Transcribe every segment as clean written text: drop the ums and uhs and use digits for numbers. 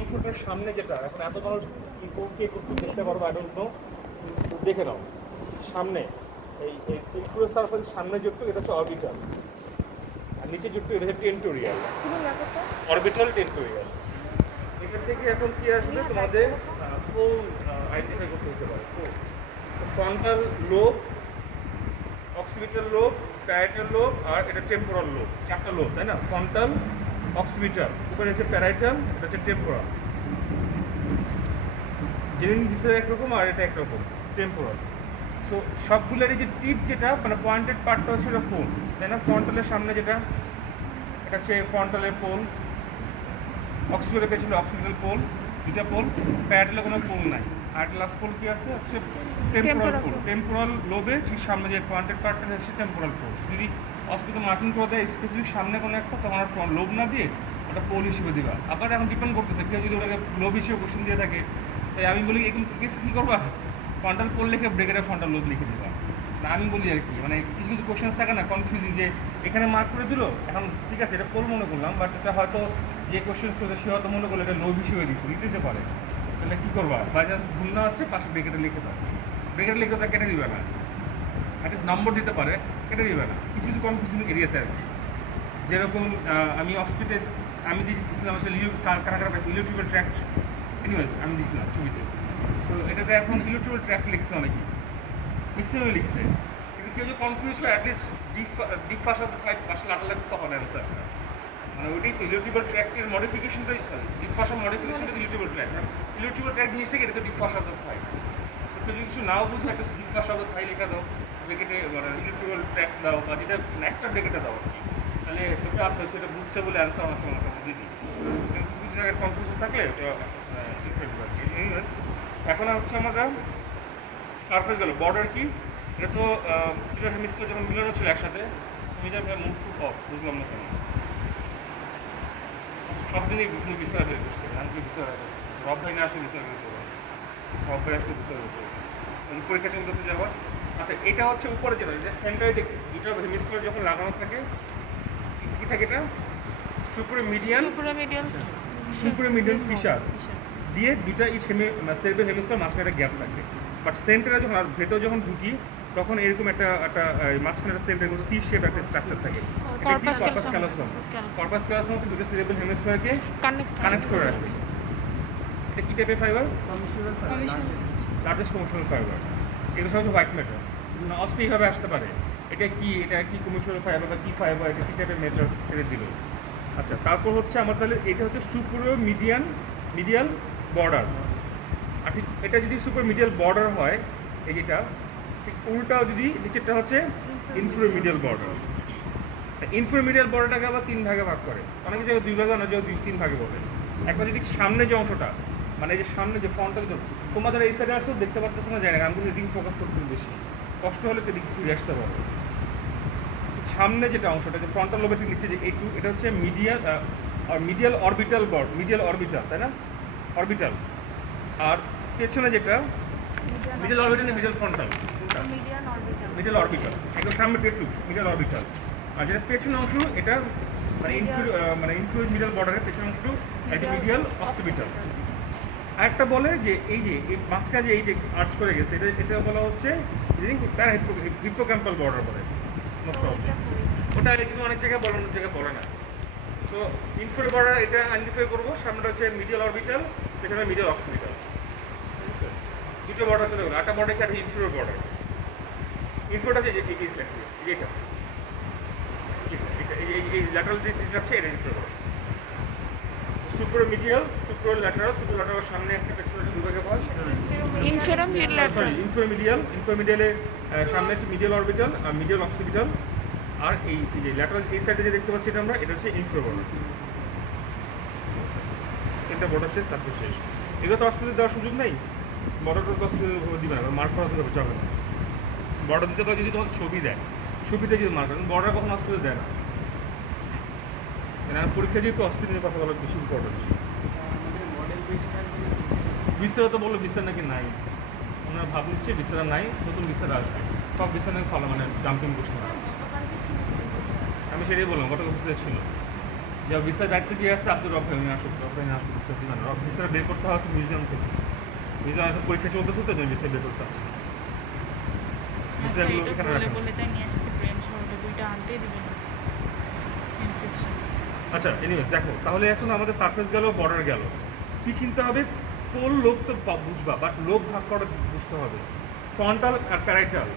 অংশটার সামনে যেটা এখন এত মানুষ কে করতে দেখতে পারবো আই ডোন্ট নো, দেখে নাও সামনে এই ইনফ্লুয়েন্স সারফেসের সামনে যুক্ত এটা হচ্ছে অরবিটাল, আর নিচে যুক্ত এটা হচ্ছে টেন্টোরিয়াল। অরবিটাল টেন্টোরিয়াল, এখান থেকে এখন কি আসবে তোমাদের পোল আইডেন্টিফাই করতে হতে পারে। Frontal lobe, occipital lobe, parietal lobe, আর এটা টেম্পোরাল লোব, চারটা লোব তাই না? ফ্রন্টাল, অক্সিপিটাল, উপরে হচ্ছে প্যারাইটাল, এটা হচ্ছে টেম্পোরাল। জেনিন বিষয় একরকম আর এটা একরকম টেম্পোরাল। সো সবগুলোরই যে টিপ যেটা মানে পয়েন্টেড পার্টটা হচ্ছে এটা পোল তাই না? ফ্রন্টালের সামনে যেটা এটা হচ্ছে ফ্রন্টালের পোল, অক্সিপিটালের পেছনে অক্সিপিটাল পোল, দুটা পোল, প্যারাইটালে কোনো পোল নাই। আর লাস্ট পোল কি আছে হচ্ছে টেম্পোরাল পোল। টেম্পোরাল লোবে ঠিক সামনে যে পয়েন্টেড পার্টটা হচ্ছে টেম্পোরাল পোল। যদি হসপিটাল মার্কিং করে দেয় স্পেসিফিক সামনে কোনো একটা, তোমার ফ্রন্ট লোব না দিয়ে ওটা পোল হিসেবে দিবা। আবার এখন ডিপেন্ড করতেছে কেউ যদি ওটাকে লোব হিসেবে কোশ্চেন দিয়ে থাকে, তাই আমি বলি এরকম কেস কী করবা, ফ্রন্টাল পোল লিখে ব্রেকেটে ফ্রন্টাল লোব লিখে দিবা। না আমি বলি আর কি, মানে কিছু কিছু কোশ্চেন্স থাকে না কনফিউজিং, যে এখানে মার্ক করে দিল, এখন ঠিক আছে এটা পোল মনে করলাম, বাট এটা হয়তো যে কোশ্চেন্স করতে সে হয়তো মনে করলো এটা লোব হিসেবে দিতে পারে। তাহলে কী করবা, বাই চান্স ভুল না হচ্ছে পাশে ব্রেকেটে লিখে দাও। ব্রেকেটে লিখে তা কেটে দিবে না, অ্যাটলিস্ট নম্বর দিতে পারে, কেটে দিবে না। কিছু কিছু কনফিউজিং এরিয়াতে আর কি। যেরকম আমি হসপিটাল আমি দিয়েছিলাম আসলে কারা পাইছি ইলেকট্রিক্যাল ট্র্যাক্ট, এনিওয়েজ আমি দিয়েছিলাম ছবিতে। তো এটাতে এখন ইলেকট্রিক্যাল ট্র্যাক্ট লিখছে অনেকেই, লিখছে কিন্তু কেউ যদি কনফিউজ হয় at least deep first of the five পাশে লাগালে তো হবে অ্যান্সারটা। মানে ওইটাই তো ইলেকট্রিক্যাল ট্র্যাক্টের মডিফিকেশনটাই, সরি ডিপ ফার্স্ট অফ মডিফিকেশনটা ইলেকট্রিক্যাল ট্র্যাক্ট। ইলেকট্রিক্যাল ট্র্যাক্ট জিনিসটাকে এটা তো deep first of the five. So কেউ যদি কিছু নাও বুঝে একটা deep first of the five লেখা দাও, ব্রেকেটে মানে ইলেকট্রিক্যাল ট্র্যাক্ট দাও, বা যেটা একটা ব্রেকেটে দাও আর কি, তাহলে এটা আছে সেটা বুঝছে বলে অ্যান্সার আমার সঙ্গে একটা বুঝে দিই। কিন্তু কিছু কিছু জায়গায় কনফিউশন থাকলে ওটা এনিওয়েজ। এখন হচ্ছে আমরা সারফেস গেল, বর্ডার কি, এটা তো মিটার হেমিস্ফিয়ার যখন মিলানো ছিল একসাথে, মিটার মুভ টু অফ, বুঝলাম না কেন সব দিনই বিভিন্ন বিস্তার হয়ে বুঝতে হবে, আমি বিস্তার হয়ে রব ভাই না আসলে বিস্তার করতে হবে, রব ভাই আসলে বিস্তার করতে হবে, পরীক্ষা চলতেছে যাওয়ার। আচ্ছা এটা হচ্ছে উপরে যেটা যে সেন্টারে দেখতেছি দুটো হেমিস্ফিয়ার যখন লাগানো থাকে কি থাকে, এটা সুপ্রামিডিয়ান ফিশার দিয়ে দুইটা এই সেরেব্রাল হেমিস্ফিয়ার মাঝখানে একটা গ্যাপ থাকে। বাট সেন্টারে যখন আর ভেতর যখন ঢুকি তখন এরকম একটা মাঝখানে একটা সেন্টার সি শেপ একটা স্ট্রাকচার থাকে, কর্পাস ক্যালোসাম। কর্পাস ক্যালোসাম হচ্ছে দুটো সেরেব্রাল হেমিস্ফিয়ারকে কানেক্ট করে রাখে। এটা কি টাইপের ফাইবার? Largest কমিশনাল fibre. এগুলো সব হচ্ছে হোয়াইট ম্যাটার, অস্পি এইভাবে আসতে পারে। এটা কি কমিশনাল ফাইবার বা কি ফাইবার, এটা কি টাইপের ম্যাটার ছেড়ে দিল। আচ্ছা তারপর হচ্ছে আমার তাহলে এটা হচ্ছে মিডিয়াল বর্ডার। আর ঠিক এটা যদি মিডিয়াল বর্ডার হয়, এই যেটা ঠিক উল্টাও যদি নিচেরটা হচ্ছে মিডিয়াল বর্ডার। মিডিয়াল বর্ডারটাকে আবার তিন ভাগে ভাগ করে, অনেকে জায়গায় দুই ভাগে, অনেক জায়গায় তিন ভাগে বলে। একবার যদি সামনে যে অংশটা মানে এই যে সামনে যে ফ্রন্টাল, তোমাদের এই সাইডে আসলেও দেখতে পারতেছো না জানি না, আমি কিন্তু এদিকে ফোকাস করতেছি বেশি, কষ্ট হলে তো দিকে ফিরে আসতে পারবো। সামনে যেটা অংশটা যে ফ্রন্টাল লোবের ঠিক নিচে যে এইটু, এটা হচ্ছে মিডিয়াল অরবিটাল তাই না? অরবিটাল। আর পেছনে যেটা medial orbital medial frontal, medial orbital একদম সামনে পেটু মিডিয়াল অরবিটাল। আর যেটা পেছনে অংশ এটা মানে ইনফ্লুয়েন্স মিডিয়াল বর্ডারের পেছনে অংশটু একটা মিডিয়াল অক্সিপিটাল। আরেকটা বলে যে এই মাঝখানে যে এই যে আর্চ করে গেছে এটা বলা হচ্ছে হিপ্পোক্যাম্পাল বর্ডার বলে। ওটা কিন্তু অনেক জায়গায় বলে, অনেক জায়গায় বলে না। তো ইনফ্লোর বর্ডার এটা আইডেন্টিফাই করবো, সামনেটা হচ্ছে মিডিয়াল অরবিটাল, পেছনে মিডিয়াল অক্সিপিটাল। দুটো বর্ডার চলে গেলো, একটা বর্ডার কি একটা ইনফ্লোর বর্ডার। ইনফ্লোরটা যে এই সাইড এটা এই ল্যাটারাল দিকে যাচ্ছে, এটা ইনফ্লোর বর্ডার। সুপ্রামিডিয়াল ল্যাটারাল সামনে একটা পেছনে দুভাগে হয়। ইনফ্লোমিডিয়ালের সামনে হচ্ছে মিডিয়াল অরবিটাল আর মিডিয়াল অক্সিপিটাল। আর এই যে ল্যাটারাল এই সাইডে যে দেখতে পাচ্ছি এটা আমরা, এটা হচ্ছে ইনফ্লো বর্ডার। এটা বর্ডার শেষ, সার্ফেস শেষ। এগুলো তো হসপিটাল দেওয়ার সুযোগ নেই, বর্ডারটা তো হসপিটাল দিবে না, মার্ক করা যাবে না। বর্ডার দিতে পারে যদি তোমার ছবিতে যদি মার্ক করেন, বর্ডার কখন হসপিটাল দেয় না। পরীক্ষা যেহেতু হসপিটালের কথা বলা বেশি ইম্পর্টেন্ট। বিস্তার তো বললো বিস্তার নাকি নাই, ওনারা ভাব নিচ্ছে বিস্তার নাই, নতুন বিস্তার আসবে, সব বিস্তার নাকি ফলো মানে ডাম্পিং করছে না। আমি সেটাই বললাম, গতকাল বিস্তার ছিল, যা ভিসার দায়িত্বে যে আছে আব্দুর রব ভাই, উনি আসুক, রব ভাই না আসুক ভিসা দিবেন, রব ভিসাটা বের করতে হচ্ছে মিউজিয়াম থেকে। মিউজিয়াম আসলে পরীক্ষা চলতেছে তো, ভিসা বের করতে চাচ্ছি না। ভিসাগুলো এখানে রাখেন। বলে তাই নিয়ে আসছে ব্রেন শর্টে, দুইটা আনতেই দিবে না, ইনফেকশন। আচ্ছা এনিওয়েজ দেখো, তাহলে এখন আমাদের সারফেস গেল, বর্ডার গেল, কি চিন্তা হবে? পোল লোক তো বুঝবা, বাট লোক ভাগ করা বুঝতে হবে। ফ্রন্টাল আর প্যারাইটাল,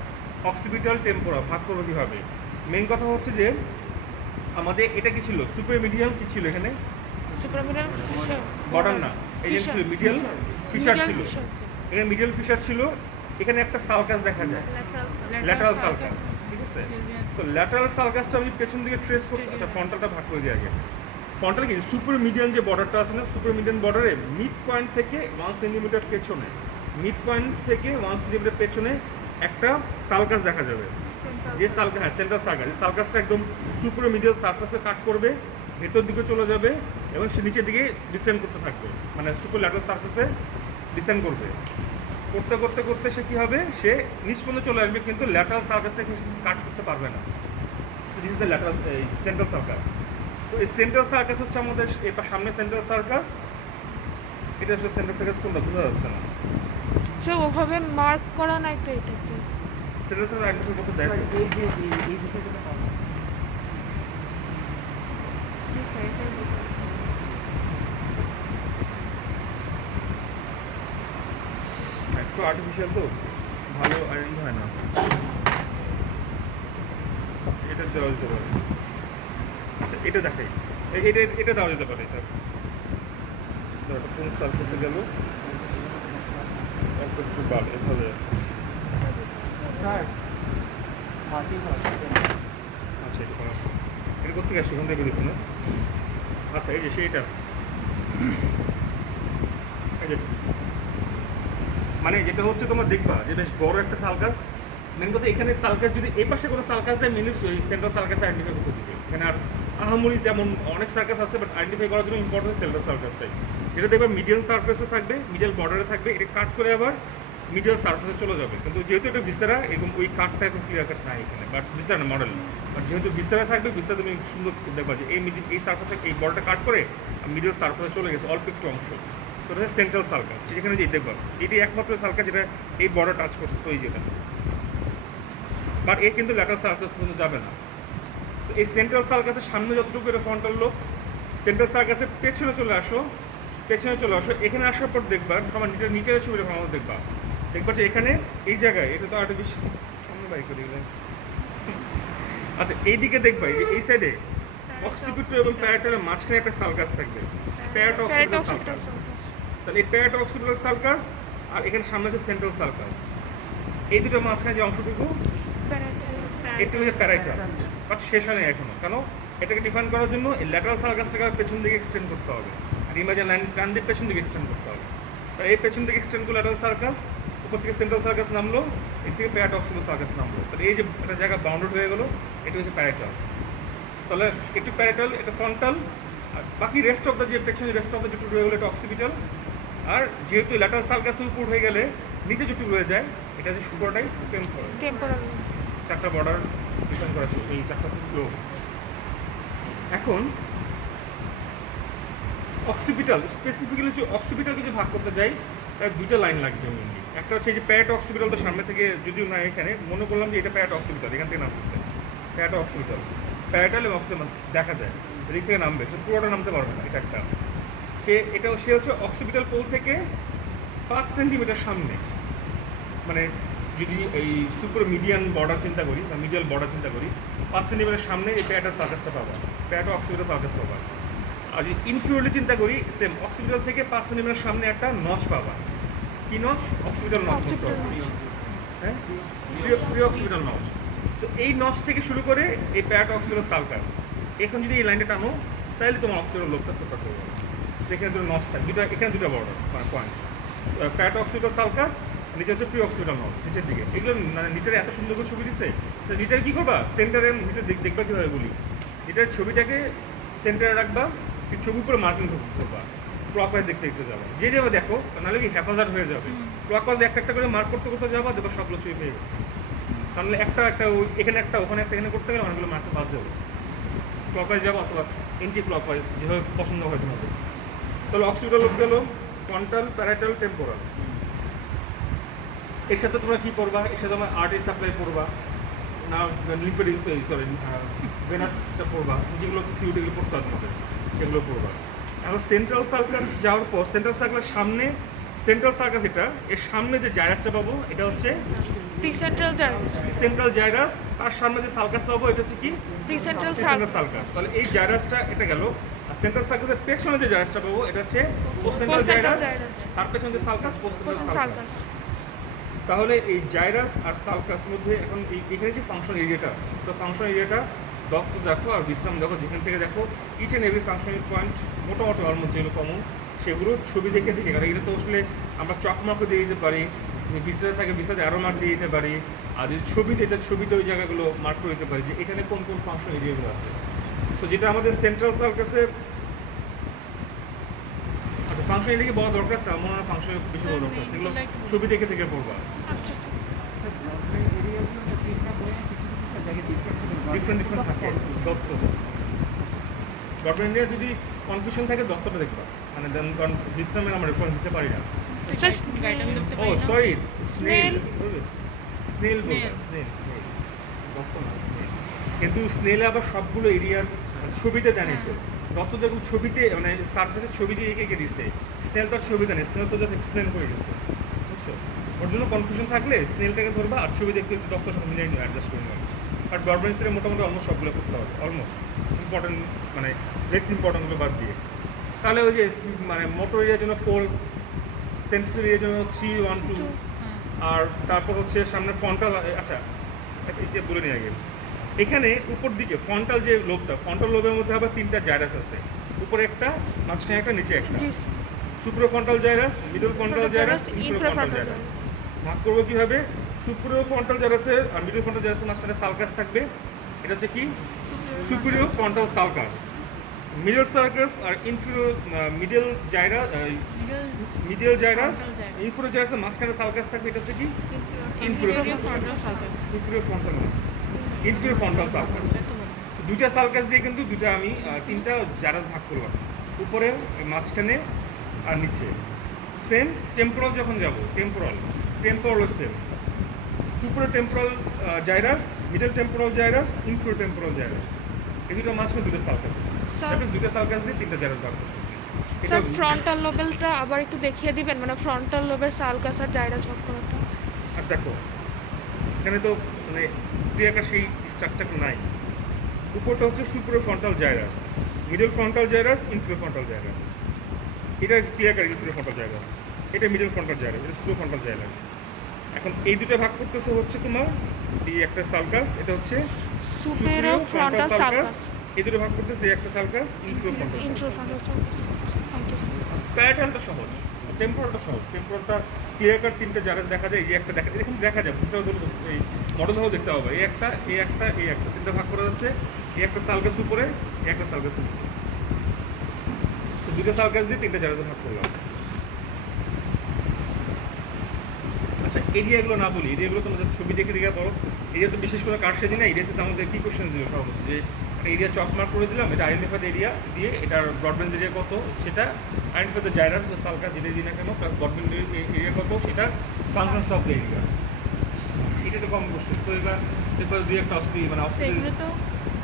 অক্সিপিটাল, টেম্পোরাল ভাগ করবো কীভাবে? মেইন কথা হচ্ছে যে আমাদের এটা কি ছিল, সুপার মিডিয়াল কি ছিল এখানে? সুপ্রামিনাল বর্ডার না, এই ছিল মিডিয়াল ফিশার ছিল, এখানে মিডিয়াল ফিশার ছিল, এখানে একটা সালকাস দেখা যায়, ল্যাটারাল সালকাস, ঠিক আছে? তো ল্যাটারাল সালকাসটা আমি পেছন দিকে ট্রেস করতে, আচ্ছা ফ্রন্টালটা ভাগ করে দিই আগে। ফ্রন্টাল কি সুপার মিডিয়ান যে বর্ডারটা আছে না, সুপার মিডিয়ান বর্ডারে মিড পয়েন্ট থেকে 1 সেন্টিমিটার পেছনে, মিড পয়েন্ট থেকে 1 সেন্টিমিটার পেছনে একটা সালকাস দেখা যাবে, যে সালকাস, হ্যাঁ সেন্টার সালকাস, যে সালকাসটা একদম সুপার মিডিয়াল সারফেসে কাট করবে, ভেতর দিকে চলে যাবে এবং সে নিচের দিকে ডিসেন্ড করতে থাকবে, মানে সুপার ল্যাটারাল সারফেসে ডিসেন্ড করবে। করতে করতে করতে সে কী হবে, সে নিচ পর্যন্ত চলে আসবে, কিন্তু ল্যাটারাল সার্কাসে কাট করতে পারবে না। This is the lateral central circus. তো এই সেন্ট্রাল সার্কাস হচ্ছে আমাদের এবার সামনে সেন্ট্রাল সার্কাস, এটা আসলে সেন্ট্রাল সার্কাস কোনটা বোঝা যাচ্ছে না, সে ওভাবে মার্ক করা নাই তো এটাতে। সেন্ট্রাল সার্কাস আইডেন্টিফাই করতে দেয় তো? এই বিষয়টা পাবো। একটু আর্টিফিশিয়াল তো, ভালো আর ই হয় না, এটা দেওয়া যেতে পারে। আচ্ছা এটা দেখাই, এটা এটা দেওয়া যেতে পারে, এটা কোন সার্ফেসে গেল, একটু বাল এভাবে আছে। স্যার 30 আচ্ছা এটা করা আছে, এটা কোথেকে আসছে, ওখান থেকে বেরিয়েছে না? আচ্ছা এই যে সেইটা, এই যে মানে যেটা হচ্ছে তোমার দেখবা যে বেশ বড় একটা সালকাস, মেন কথা এখানে সালকাস যদি এই পাশে কোনো সালকাস দেয় মেনলি ওই সেন্ট্রাল সালকাসে আইডেন্টিফাই করতে দিবে। এখানে আর আহামরি তেমন অনেক সার্কাস আছে, বাট আইডেন্টিফাই করার জন্য ইম্পর্টেন্ট সেন্ট্রাল সার্কাসটাই। এটা দেখবে মিডিয়াল সারফেসও থাকবে, মিডিয়াল বর্ডারে থাকবে, এটা কাট করে আবার মিডিয়াল সারফেসে চলে যাবে। কিন্তু যেহেতু এটা ভিসেরা, এরকম ওই কাটটা এখন ক্লিয়ার কাট নাই এখানে, বাট ভিসেরা না মডেল, বাট যেহেতু ভিসেরা থাকবে, ভিসেরা তুমি সুন্দর দেখবা যে এই সারফেসে এই বর্ডারটা কাট করে মিডিয়াল সারফেসে চলে গেছে অল্প একটু অংশ। তো এটা হচ্ছে সেন্ট্রাল সার্কাস, যেখানে যে দেখবা এটি একমাত্র সার্কাস যেটা এই বর্ডার টাচ করছে, তো এই যেটা, বাট এ কিন্তু ল্যাটারাল সার্কাস পর্যন্ত যাবে না। তো এই সেন্ট্রাল সার্কাসের সামনে যতটুকু এটা ফ্রন্টাল লোক, সেন্ট্রাল সার্কাসের পেছনে চলে আসো, পেছনে চলে আসো, এখানে আসার পর দেখবা সবার নিটের ছবিটা ভালো দেখবা, দেখবা যে এখানে এই জায়গায়, এটা তো আর্টিফিশিয়াল সামনে বাই করে দিলাম। আচ্ছা এইদিকে দেখবা এই সাইডে অক্সিপিটাল এবং প্যারাটালের মাঝখানে একটা সার্কাস থাকবে, প্যারাটক্সিপিটাল সার্কাস। তাহলে এই প্যারাটক্সিপিটাল সার্কাস আর এখানে সামনে আছে সেন্ট্রাল সার্কাস, এই দুটো মাঝখানে যে অংশটুকু এটা হচ্ছে প্যারাইটাল, বাট শেষ হয় না এখনো। কেন? এটাকে ডিফাইন করার জন্য এই ল্যাটারাল সার্কাসটাকে পেছন দিকে এক্সটেন্ড করতে হবে, আর ইমাজিন লাইন টান দিয়ে পেছন দিকে এক্সটেন্ড করতে হবে। তাই এই পেছন দিকে এক্সটেন্ড করলে ল্যাটারাল সার্কাস, উপর থেকে সেন্ট্রাল সার্কাস নামলো, এর থেকে প্যারাটক্সিপিটাল সার্কাস নামলো। তাহলে এই যে একটা জায়গা বাউন্ডেড হয়ে গেলো, এটা হচ্ছে প্যারাইটাল। তাহলে একটু প্যারাইটাল, এটা ফ্রন্টাল, আর বাকি রেস্ট অফ দ্য যে পেছনে রেস্ট অফ দ্য যেটুকু রয়ে গেলো এটা অক্সিপিটাল। আর যেহেতু ল্যাটারাল সার্কাসের উপর হয়ে গেলে নিচে যেটুকু রয়ে যায় এটা হচ্ছে সুপারটাই টেম্পোরাল। চারটা বর্ডার ডিফাইন করা ছিল, এই চারটা ফ্লো। এখন অক্সিপিটাল, স্পেসিফিক্যালি যে অক্সিপিটাল কিছু ভাগ করতে যাই, তার দুটো লাইন লাগবে মেনলি। একটা হচ্ছে এই যে প্যারাট অক্সিপিটাল, তো সামনে থেকে যদিও না এখানে মনে করলাম যে এটা প্যারাট অক্সিপিটাল, এখান থেকে নামতেছে প্যারাট অক্সিপিটাল, প্যারাটাল এবং অক্সিপিটাল দেখা যায় এদিক থেকে নামবে, সে পুরোটা নামতে পারবে না। এটা একটা সে হচ্ছে অক্সিপিটাল পোল থেকে 5 সেন্টিমিটার সামনে, মানে যদি এই সুপার মিডিয়ান বর্ডার চিন্তা করি বা মিডিয়াল বর্ডার চিন্তা করি, 5 সেন্টিমিটার সামনে এই প্যারাটাল সার্কাসটা পাবা, প্যারাটা অক্সিপিটাল সার্কাস পাবা। আর যদি ইনফিরিয়রলি চিন্তা করি, সেম অক্সিপিটাল থেকে 5 সেন্টিমিটার সামনে একটা নচ পাবা। কি নচ? অক্সিপিটাল নচ, হ্যাঁ, প্রি অক্সিপিটাল নচ। তো এই নচ থেকে শুরু করে এই প্যারাটা অক্সিপিটাল সার্কাস, এখন যদি এই লাইনটা টানো তাহলে তোমার অক্সিপিটাল লোকটা সেপারেট হয়ে যাবে। এখানে দুটো নচ থাকে, এখানে দুটো বর্ডার পয়েন্ট, প্যারাটা অক্সিপিটাল সার্কাস, নিচে হচ্ছে প্রি অক্সিপিটাল নচ নিচের দিকে। এগুলো মানে নিটের এত সুন্দর করে ছবি দিচ্ছে, তো নিটের কী করবা, সেন্টারে নিটের দেখবা কীভাবে বলি, নিটের ছবিটাকে সেন্টারে রাখবা, এই ছবি উপরে মার্কিং করবা, ক্লকওয়াইজ দেখতে দেখতে যাবে, যে যাবে দেখো, নাহলে কি হ্যাপাজার্ড হয়ে যাবে। ক্লকওয়াইজ একটা একটা করে মার্ক করতে করতে যাবা, দেখো সবগুলো ছবি পেয়ে গেছে। তাহলে একটা এখানে একটা ওখানে একটা এখানে করতে গেলে অনেকগুলো মার্কে বাদ যাবে। ক্লকওয়াইজ যাবো অথবা এন্টি ক্লকওয়াইজ, যেভাবে পছন্দ হয় তোমাদের। তাহলে অক্সিপিটাল লোব গেল, ফ্রন্টাল, প্যারাটাল, টেম্পোরাল। এর সাথে তোমরা কী পড়বা? এর সাথে তোমরা আর্টারি সাপ্লাই পড়বা, না লিম্ফেটিক সরি ভেনাসটা পড়বা, যেগুলো থিওরিটিক্যালি পড়তে হয় তোমাদের সেগুলো পড়বা। এখন সেন্ট্রাল সার্কাস যাওয়ার পর সেন্ট্রাল সার্কাস সামনে, সেন্ট্রাল সার্কাস এটা, এর সামনে যে জাইরাসটা পাবো এটা হচ্ছে প্রিসেন্ট্রাল জাইরাস, সেন্ট্রাল জাইরাস। তার সামনে যে সার্কাস পাবো এটা হচ্ছে কি? প্রিসেন্ট্রাল সেন্ট্রাল সার্কাস। তাহলে এই জাইরাসটা এটা গেল। আর সেন্ট্রাল সার্কাসের পেছনে যে জাইরাসটা পাবো এটা হচ্ছে পোস্টেন্ট্রাল জাইরাস। তার পেছনে যে সার্কাস পোস্টেন্ট্রাল সার্কাস। তাহলে এই জাইরাস আর সার্কাস মধ্যে এখন এখানে যে ফাংশন এরিয়াটা, তো ফাংশন এরিয়াটা দত্ত দেখো আর বিশ্রাম দেখো, যেখান থেকে দেখো each and every functional point মোটামুটি অলমোস্ট যেগুলো কমন সেগুলো ছবি দেখে দেখে, কারণ এটা তো আসলে আমরা চক মার্কও দিয়ে দিতে পারি, বিসরাতে থাকে বিসরাতে অ্যারো মার্ক দিয়ে দিতে পারি, আর যদি ছবিতে এটা ছবিতে ওই জায়গাগুলো মার্ক করে দিতে পারি যে এখানে কোন কোন ফাংশন এরিয়াগুলো আছে। সো যেটা আমাদের সেন্ট্রাল সার্কাসের আচ্ছা ফাংশন এরিয়াকে বলা দরকার আছে, মনে হয় ফাংশন বেশি বলা দরকার, সেগুলো ছবি দেখে দেখে পড়বা। আচ্ছা স্যার ব্রডব্যান্ড এরিয়াগুলো ট্রিটমেন্ট বইয়ে কিছু কিছু জায়গায় ডিফারেন্ট থাকে দত্ত। ব্রডব্যান্ড এরিয়া যদি কনফিউশন থাকে দত্তটা দেখবা, মানে দেন কারণ বিশ্রামের আমরা রেফারেন্স দিতে পারি না। ও সরি, স্নেল স্নেল বলবা, স্নেল স্নেল দত্ত না, স্নেল। কিন্তু স্নেলে আবার সবগুলো এরিয়ার ছবিতে জানি তো, দত্ত দেখুন ছবিতে মানে সার্ফেসের ছবি দিয়ে এঁকে দিচ্ছে, স্নেল তার ছবিতে নেই, স্নেল তো জাস্ট এক্সপ্লেন করে গেছে, বুঝছো? ওর জন্য কনফিউশন থাকলে স্নেলটাকে ধরবা আর ছবি দেখতে একটু দত্তর সাথে মিলিয়ে নিও, অ্যাডজাস্ট করে নেবে। আর ব্রডব্যান্ড সিরে মোটামুটি অলমোস্ট সবগুলো করতে হবে, অলমোস্ট ইম্পর্টেন্ট মানে লেস ইম্পর্টেন্টগুলো বাদ দিয়ে। তাহলে ওই যে মানে মোটর এরিয়ার জন্য 4, সেন্ট্রাল এরিয়ার জন্য 3, 1, 2, আর তারপর হচ্ছে সামনে ফ্রন্টাল। আচ্ছা এটা বলে নিই আগে, এখানে উপর দিকে ফ্রন্টাল যে লোবটা, ফ্রন্টাল লোবের মধ্যে আবার 3টা জাইরাস আছে, উপরে একটা, মাঝখানে একটা, নিচে একটা। Superior frontal gyrus, middle frontal gyrus, inferior frontal gyrus. ভাগ করবো কীভাবে? সুপ্রিও ফ্রন্টাল জাইরাসের আর মিডল ফ্রন্টাল জাইরাসের মাঝখানে সালকাস থাকবে, এটা হচ্ছে কি? Superior frontal sulcus. Middle sulcus আর inferior middle gyrus, middle gyrus, inferior জাইরাসের মাঝখানে সালকাস থাকবে, এটা হচ্ছে কি? Inferior frontal, inferior frontal sulcus. দুইটা সালকাস দিয়ে কিন্তু দুইটা আমি 3টা জাইরাস ভাগ করলাম, উপরে, মাঝখানে আর নিচে। সেম টেম্পোরাল যখন যাব, temporal same, super temporal gyrus, middle temporal gyrus, inferior temporal gyrus, এই দুটো মাঝখানে দুটো সালকাস। তারপরে দুটো সালকাস দিয়ে 3টা জাইরাস ভাগ করতেছি। স্যার ফ্রন্টাল লোবেলটা আবার একটু দেখিয়ে দিবেন, মানে ফ্রন্টাল লোবের সালকাস আর জাইরাস ভাগ করাটা। আর দেখো এখানে তো মানে ক্রিয়াকার সেই স্ট্রাকচারটা নাই। উপরটা হচ্ছে super frontal gyrus, middle frontal gyrus, inferior frontal gyrus, এটা ক্রিয়াকার ইনফেরিয়র ফ্রন্টাল জাইরাস, এটা মিডল ফ্রন্টাল জাইরাস, এটা সুপার ফ্রন্টাল জাইরাস। এখন এই দুটো ভাগ করতেছে হচ্ছে তোমার এই একটা সালকাস, এটা হচ্ছে সুপেরিয়র ফ্রন্টাল সালকাস, এই দুটো ভাগ করতেছে একটা সালকাস, ইনফেরিয়র ফ্রন্টাল সালকাস। প্যাটার্নটা সহজ, টেম্পোরালটা সহজ। টেম্পোরালটা ক্লিয়ার 3টা জাইরাস দেখা যায়, এই যে একটা দেখা যায়, এরকম দেখা যায়, বুঝতে হবে, এই মডেল হলেও দেখতে হবে, এই একটা, এই একটা, এই একটা, 3টা ভাগ করা যাচ্ছে, এই একটা সালকাস উপরে, এই একটা সালকাস নিচে। তো 2টা সালকাস দিয়ে 3টা জাইরাস ভাগ করলাম। আচ্ছা এরিয়াগুলো না বলি, এরিয়াগুলো তোমরা জাস্ট ছবি দেখে দেখে পড়ো। এরিয়া তো বিশেষ করে কারসাজি না, এরিয়াতে তো আমাদের কী কোশ্চেন ছিল সব হচ্ছে যে এরিয়া চক মার্ক করে দিলাম, এটা আইডেন্টিফাইড এরিয়া দিয়ে এটার ব্রডব্যান্ড এরিয়া কত সেটা আইডেন্টিফাইড জাইরাস ও সালকাস যেটা দিই না কেন, প্লাস ব্রডব্যান্ড এরিয়া কত সেটা ফাংশনস অফ দ্য এরিয়া। এটা তো কম কোশ্চেন। তো এবার 2-1টা মানে সেগুলো তো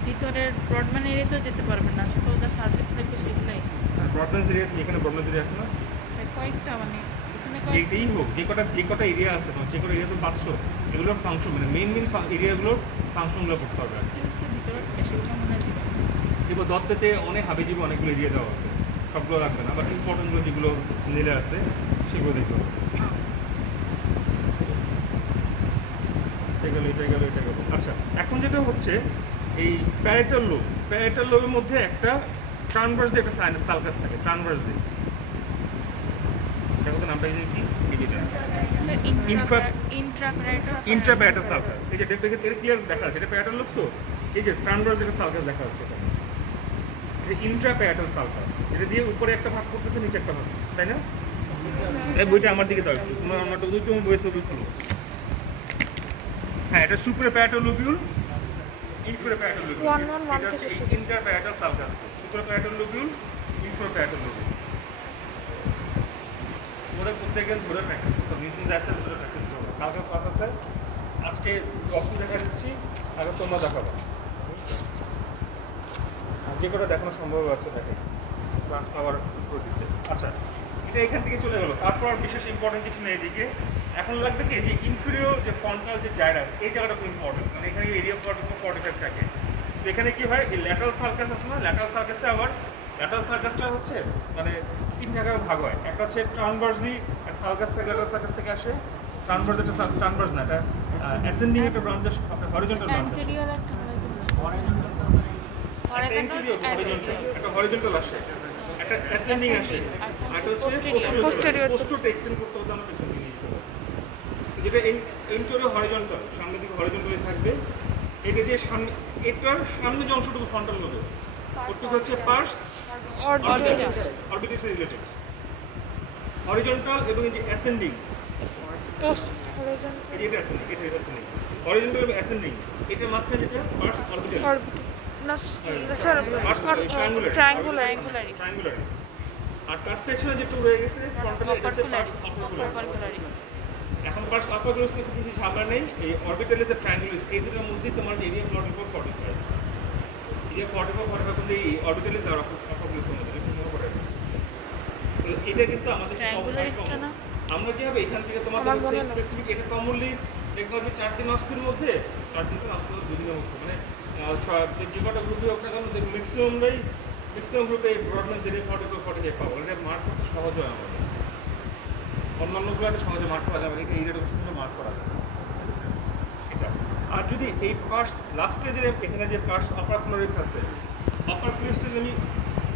ভিতরের ব্রডব্যান্ড এরিয়াতে যেতে পারবে না, তো যা সার্ফেস লাগবে সেগুলাই। ব্রডব্যান্ড এরিয়া, এখানে ব্রডব্যান্ড এরিয়া আছে না, কয়েকটা মানে এখানে যেটাই হোক, যে কটা এরিয়া আছে, যে কটা এরিয়া তো 500, এগুলোর ফাংশন মানে মেইন এরিয়াগুলোর ফাংশনগুলো করতে হবে আর কি। এবার দত্তেতে অনেক হাবিজিবি অনেকগুলো এরিয়া দেওয়া আছে, সবগুলো রাখবে না, বাট ইম্পর্টেন্টগুলো যেগুলো নিলে আছে সেগুলো দেখতে হবে। এটা গেল। আচ্ছা এখন যেটা হচ্ছে এই প্যারেটাল লোবের মধ্যে একটা ট্রানভার্স দিয়ে একটা সালকাস থাকে, ট্রানভার্স দিয়ে, দেখো তো নামটা কি? ইন্ট্রাপ্যারাটাল সালকাস। এই যে দেখবে এটা ক্লিয়ার দেখা যাচ্ছে, এটা প্যারাটাল লোব তো, এই যে ট্রানভার্স একটা সালকাস দেখা যাচ্ছে, এটা ইন্ট্রাপ্যারাটাল সালকাস, এটা দিয়ে উপরে একটা ভাগ করতেছে, নিচে একটা ভাগ করতেছে, তাই না? এই বইটা আমার দিকে দাও, তোমরা আমরা তো বই ছবি খুলো। হ্যাঁ এটা সুপ্রিয়র প্যারাটাল লোবিউল, ইনফ্রাপ্যারাটাল লোবিউল। 111 এটা হচ্ছে থেকে শুরু। ইন্টারপ্যারাটাল সালকাস, সুপ্রাপ্যারাটাল লোবিউল, ইনফ্রাপ্যারাটাল লোবিউল। ওদের প্রত্যেকদিন ধরে প্র্যাকটিস করতে হবে, নিজে একটা ধরে প্র্যাকটিস করবো। কালকে ক্লাস আছে, আজকে রক্ত দেখা দিচ্ছি, আগে তোমরা দেখাবো। আর যে কটা দেখানো সম্ভব আছে দেখে ক্লাস পাওয়ার করে দিচ্ছে। আচ্ছা, এটা এখান থেকে চলে গেলো। তারপর আর বিশেষ ইম্পর্টেন্ট কিছু নেই এদিকে। এখন লাগবে কি যে ইনফিরিয়র যে ফ্রন্টাল যে জাইরাস, এই জায়গাটা খুব ইম্পর্টেন্ট, মানে এখানে এরিয়া 44-45 থাকে। তো এখানে কি হয়, এই ল্যাটারাল সার্কাস আছে না, ল্যাটারাল সার্কাসে আবার ল্যাটারাল সার্কাসটা হচ্ছে মানে 3 জায়গায় ভাগ হয়। একটা হচ্ছে ট্রানভার্সলি সার্কাস থেকে, ল্যাটারাল সার্কাস থেকে আসে। ট্রানভার্স একটা ট্রানভার্স না, এটা অ্যাসেন্ডিং একটা ব্রাঞ্চ, আপনার হরিজন্টাল ব্রাঞ্চ। অ্যান্টেরিয়র একটা একটা হরিজন্টাল আসে, একটা অ্যাসেন্ডিং আসে, একটা হচ্ছে Posterior. পোস্টারটা এক্সটেন্ড করতে হতে আমরা পেছন দিকে নিয়ে যেতে হবে। তো যেটা ইন্টেরিয়র হরিজন্টাল, সামনের দিকে হরিজন্টালি থাকবে, এটা দিয়ে সামনে, এটার সামনে যে অংশটুকু ফ্রন্টাল লোবে, ওটুকু হচ্ছে পার্স অরবিটাল রিলেটেড। হরিজন্টাল এবং এই যে অ্যাসেন্ডিং, এটা অ্যাসেন্ডিং, এটা অ্যাসেন্ডিং, হরিজন্টাল এবং অ্যাসেন্ডিং, এটা মাঝখানে যেটা পার্স অরবিটাল, ট্রায়াঙ্গুলারিস। আর তার পেছনে যেটা রয়ে গেছে ফ্রন্টাল, এটা হচ্ছে পার্স অরবিটালিস। এখন পার্স অরবিটালিস নিয়ে কিছু ঝামেলা নেই, এই অরবিটালিস আর ট্রায়াঙ্গুলারিস এই দুটোর মধ্যে তোমার এরিয়া 44-45, এরিয়া 44-45 কিন্তু এই অরবিটালিস আর অরবিটালিসের মধ্যে একটু মনে করে। তো এটা কিন্তু আমাদের আমরা কি হবে এখান থেকে তোমার হচ্ছে স্পেসিফিক, এটা কমনলি দেখবা যে 4 দিন অস্পির মধ্যে, 4 দিন থেকে অস্পির 2 দিনের মধ্যে, মানে যে কটা গ্রুপে হোক না কেন ম্যাক্সিমাম গ্রুপে ব্রডনেস এরিয়া 44-45 পাবো। এটা মার্ক করতে সহজ হয় আমাদের, অন্যান্যগুলোতে সহজে মার্ক করা যাবে, এই এরিয়াটা সুন্দর মার্ক করা যাবে। এটা আর যদি এই পার্স লাস্টে যে এখানে যে পার্স আপার ক্লোরিক্স আছে, আপার ক্লোরিক্সটা আমি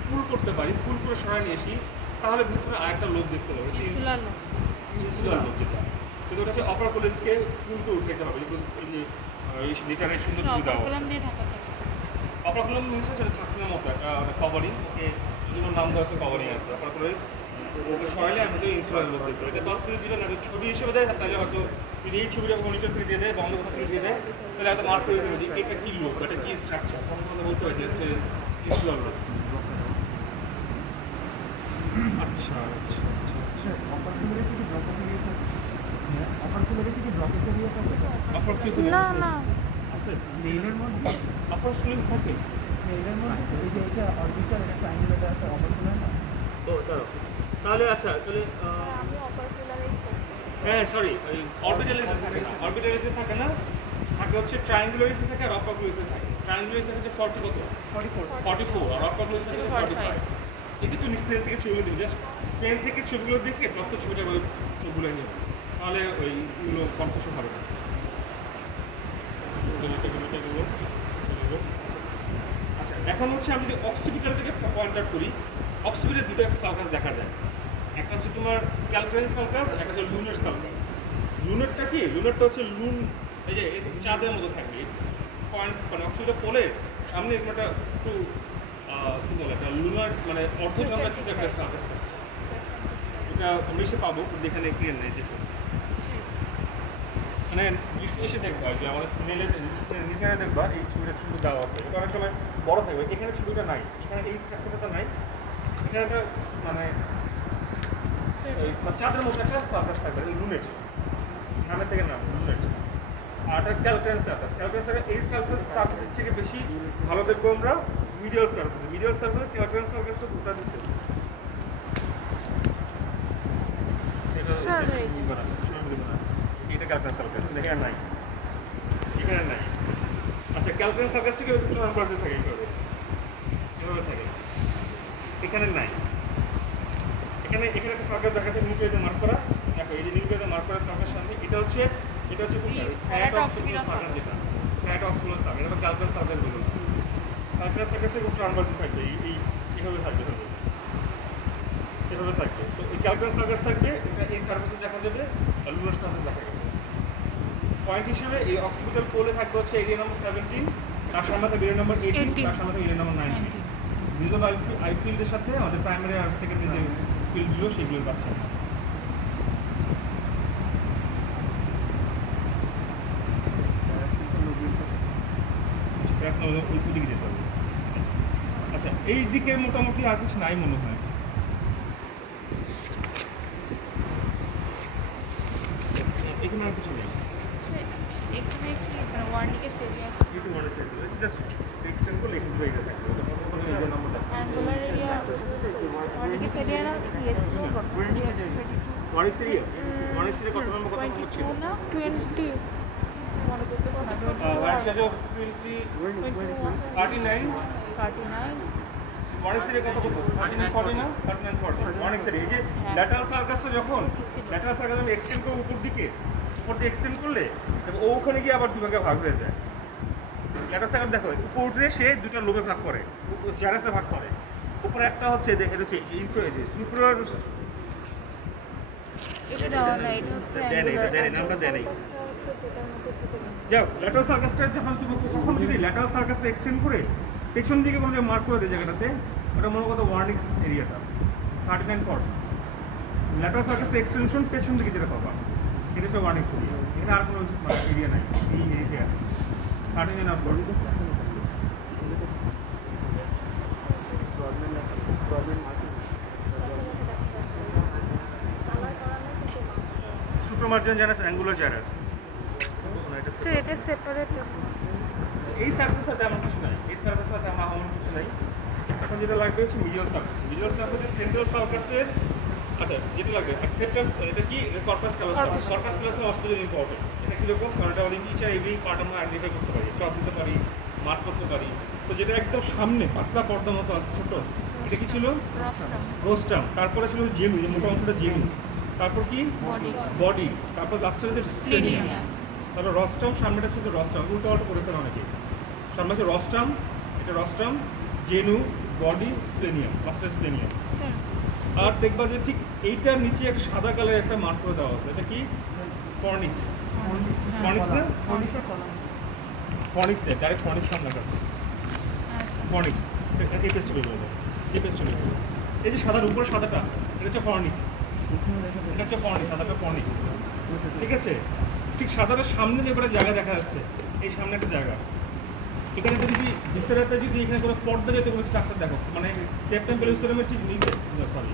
পুল করতে পারি, পুল করে সরাই নিয়ে আসি, তাহলে ভিতরে আরেকটা লোক দেখতে পাবো, ইনসুলার লোক যেটা, কিন্তু ওটাকে আপার ক্লোরিক্সকে পুল করে উঠাইতে হবে। এই যে এই লিটারের সুন্দর ছবি দেওয়া আছে, আপার ক্লোরিক্স মিনস সেটা ঢাকনার মতো একটা কভারিং, ওকে এগুলো নাম দেওয়া আছে কভারিং আর আপার ক্লোরিক্স। ওকে সরাইলে আমাদের ইনসুলার লোক দেখতে হবে। এটা 10 থেকে দিবেন না, ছবি হিসেবে দেয়, তাহলে হয়তো যদি এই ছবিটা মনিটর থেকে দিয়ে দেয়, বন্ধ থেকে দিয়ে দেয়, তাহলে একটা মার্ক করে দেবে যে এটা কী লোক, এটা কী স্ট্রাকচার, তখন কথা বলতে হয় যে হচ্ছে ইনসুলার লোক। আচ্ছা আচ্ছা আচ্ছা আচ্ছা, অপার ক্লোরেসি কি ব্লকেজ এরিয়া থাকে? অপার ক্লোরেসি কি ব্লকেজ এরিয়া থাকে? আপার কি আছে মেইনের মধ্যে, আপার ক্লোরিক্স থাকে। মেইনের মধ্যে এই যে এটা অরবিটাল, এটা ট্রায়াঙ্গুলারটা আছে, অপার ক্লোরার না? ও দাঁড়াও, তাহলে আচ্ছা, তাহলে হ্যাঁ সরি, ওই অরবিটালিসে থাকে না, অরবিটালিসে থাকে না, থাকে হচ্ছে ট্রায়াঙ্গুলারিসে থাকে আর আপার ক্লোরিক্সে থাকে। ট্রায়াঙ্গুলারিসে থাকে হচ্ছে 40 কত 44 আর আপার ক্লোরিক্সে থাকে 45। এটা একটু স্নেল থেকে ছবিগুলো দিবি, জাস্ট স্নেল থেকে ছবিগুলো দেখে তখন ছবিটা চোখগুলো নিয়ে, তাহলে ওইগুলো কনফিউশন হবে না। আচ্ছা, এখন হচ্ছে আমি যদি অক্সিপিটাল থেকে পয়েন্ট আউট করি, অক্সিপিটাল দুটো সার্কাস দেখা যায়, একটা হচ্ছে তোমার ক্যালকুলেন্স সার্কাস, একটা হচ্ছে লুনার সার্কাস। লুনারটা কি, লুনারটা হচ্ছে লুন, এই যে চাঁদের মতো থাকবে পয়েন্ট, মানে অক্সিপিটাল পোলের সামনে এরকম একটা একটু কী বলে, একটা লুনার মানে অর্ধচন্দ্রার কিন্তু একটা সার্কাস থাকে। এটা আমরা এসে পাবো, কিন্তু এখানে ক্লিয়ার নেই, দেখুন মানে এসে দেখবা যে আমাদের এখানে দেখবা এই ছবিটা ছবি দেওয়া আছে, এটা অনেক সময় বড় থাকবে, এখানে ছবিটা নাই, এখানে এই স্ট্রাকচারটা নাই, এখানে একটা মানে চাঁদের মধ্যে একটা সার্কাস থাকবে, লুনেট, নামের থেকে নাম লুনেট। আর একটা ক্যালকুলেন্স সার্কাস, এই সার্কাসের থেকে বেশি ভালো দেখবো আমরা মিডিয়াল সার্কাসে ক্যালকুলেন্স সার্কাসটা দুটা দিচ্ছে, এটা ক্যালকুলেন্স সার্কাস এখানে নাই, এখানে নাই। আচ্ছা, ক্যালকুলেন্স সার্কাস থেকে ট্রান্সভার্সে থাকে, এভাবে থাকে, এখানে নাই। এখানে একটা সার্কাস দেখা যাচ্ছে নিউক্লিয়াসে মার্ক করা, দেখো এই যে নিউক্লিয়াসে মার্ক করা সার্কাস সামনে, এটা হচ্ছে প্যারাডক্সিক্যাল সার্কাস, যেটা প্যারাডক্সিক্যাল সার্কাস, এটা ক্যালকুলেন্স সার্কাস বলে। ক্যালকুলেন্স সার্কাসে খুব ট্রান্সভার্সে থাকবে, এইভাবে থাকবে, এভাবে থাকবে। সো এই ক্যালকুলেন্স সার্কাস থাকবে, এটা এই সার্কাসে দেখা যাবে, আর লুনার সার্কাস দেখা যাবে। পয়েন্ট হিসেবে এই অক্সিপিটাল পোলে থাকবে হচ্ছে এরিয়া নম্বর 17, তার সামনে থাকবে এরিয়া নম্বর 18, তার সামনে থাকবে এরিয়া নম্বর 19। ভিজুয়াল আই ফিল্ডের সাথে আমাদের প্রাইমারি আর সেকেন্ডারি যে ফিল্ডগুলো সেগুলো পাচ্ছে। ওই দিকে যেতে হবে। আচ্ছা এই দিকে মোটামুটি আর কিছু নাই মনে হয়। এখানে আর কিছু নেই। এখানে কি ওয়ার্নিংয়ে ফেলে আছে একটু মনে সেট জাস্ট এক্সটেন্ড করলে এখানে পুরো এটা থাকবে। ওটা কত কত এই নাম্বারটা অ্যাঙ্গুলার এরিয়া ওয়ার্নিংয়ে ফেলে না ওয়ানিক্স এরিয়া কত নম্বর কত নম্বর ছিল? 22 না 20 মনে করতে ওয়ান চার্জ অফ 20 39 39 ওয়ানিক্স এরিয়া কত কত 39 40 না 39 40 ওয়ানিক্স এরিয়া এই যে ল্যাটারাল সার্কাসটা যখন ল্যাটারাল সার্কাস আমি এক্সটেন্ড করব উপর দিয়ে এক্সটেন্ড করলে তবে ওখানে গিয়ে আবার দুই ভাগে ভাগ হয়ে যায়। ল্যাটারাল সার্কাস দেখো উপর উঠে সে দুটো লোবে ভাগ করে, জারাসে ভাগ করে। উপরে একটা হচ্ছে এটা হচ্ছে ইনফ্লুয়েন্স সুপিরিয়র এটা দেওয়া না, এটা হচ্ছে দেন নামটা দেন এই যাও ল্যাটারাল সার্কাসটা যখন তুমি কখন যদি ল্যাটারাল সার্কাসটা এক্সটেন্ড করে পেছন দিকে কোনো মার্ক করে দেয় জায়গাটাতে, ওটা মনে করো ওয়ার্নিক্স এরিয়াটা 39 40 ল্যাটারাল সার্কাসটা এক্সটেনশন পেছন দিকে যেটা পাবা এটা হচ্ছে ওয়ার্নিক্স এরিয়া। এখানে আর কোনো এরিয়া নাই, এই এরিয়াতে আছে 39 আর 40। সুপ্রামার্জিন জানাস অ্যাঙ্গুলার জারাস সো এটা সেপারেট এই সার্ফেসটা তেমন কিছু নাই, এই সার্ফেসটা তেমন কিছু নাই। এখন যেটা লাগবে হচ্ছে মিডিয়াল সার্ফেস। মিডিয়াল সার্ফেসে সেন্ট্রাল সার্ফেসের আচ্ছা যেটা লাগবে অ্যাকসেপ্টেড এটা কি corpus callosum. Corpus callosum hospital important. এটা কীরকম কারণ এটা অনেক ইচ আর এভরি পার্ট আমরা আইডেন্টিফাই করতে পারি, চপ দিতে পারি, মার্ক করতে পারি। তো যেটা একদম সামনে পাতলা পর্দা মতো আছে ছোট, এটা কি ছিল রোস্টাম, তারপরে ছিল জেনু, এই মোটা অংশটা জেনু, তারপর কি বডি, তারপর লাস্টের হচ্ছে স্প্লেনিয়াম, তারপর রস্টাম, সামনেটা হচ্ছে রস্টাম, উল্টো পাল্টা করে ফেলা অনেকে। সামনে হচ্ছে রস্টাম, এটা রস্টাম, জেনু, বডি, স্প্লেনিয়াম, লাস্টের স্প্লেনিয়াম। আর দেখবা যে ঠিক এইটার নিচে একটা সাদা কালারের একটা মার্ক করে দেওয়া আছে, এটা কি ফর্নিক্স। ফর্নিক্স না ফর্নিক্স দেয় ডাইরেক্ট ফর্নিক্স নাম লেখা আছে ফর্নিক্স। এই পেস্টটা বের করবো, এই পেস্টটা বের করবো। এই যে সাদার উপরে সাদাটা এটা হচ্ছে ফর্নিক্স, এটা হচ্ছে ফর্নিক্স, সাদাটা ফর্নিক্স। ঠিক আছে, ঠিক সাদাটার সামনে যে একটা জায়গা দেখা যাচ্ছে, এই সামনে একটা জায়গা, এখানে যদি বিস্তারিত যদি এখানে কোনো পর্দা যেতে কোনো স্ট্রাকচার দেখো, মানে সেপ্টেম পেলোস্টোরামের ঠিক নিচে, সরি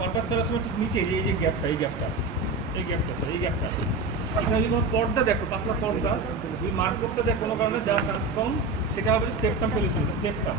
কর্পাস ক্যালোসামের ঠিক নিচে এই যে গ্যাপটা, এই গ্যাপটা এখানে যদি কোনো পর্দা দেখো, পাতলা পর্দা যদি মার্ক করতে দেয় কোনো কারণে দেওয়ার চান্স কম, সেটা হবে সেপ্টাম পেলোস্টোরাম, সেপ্টাম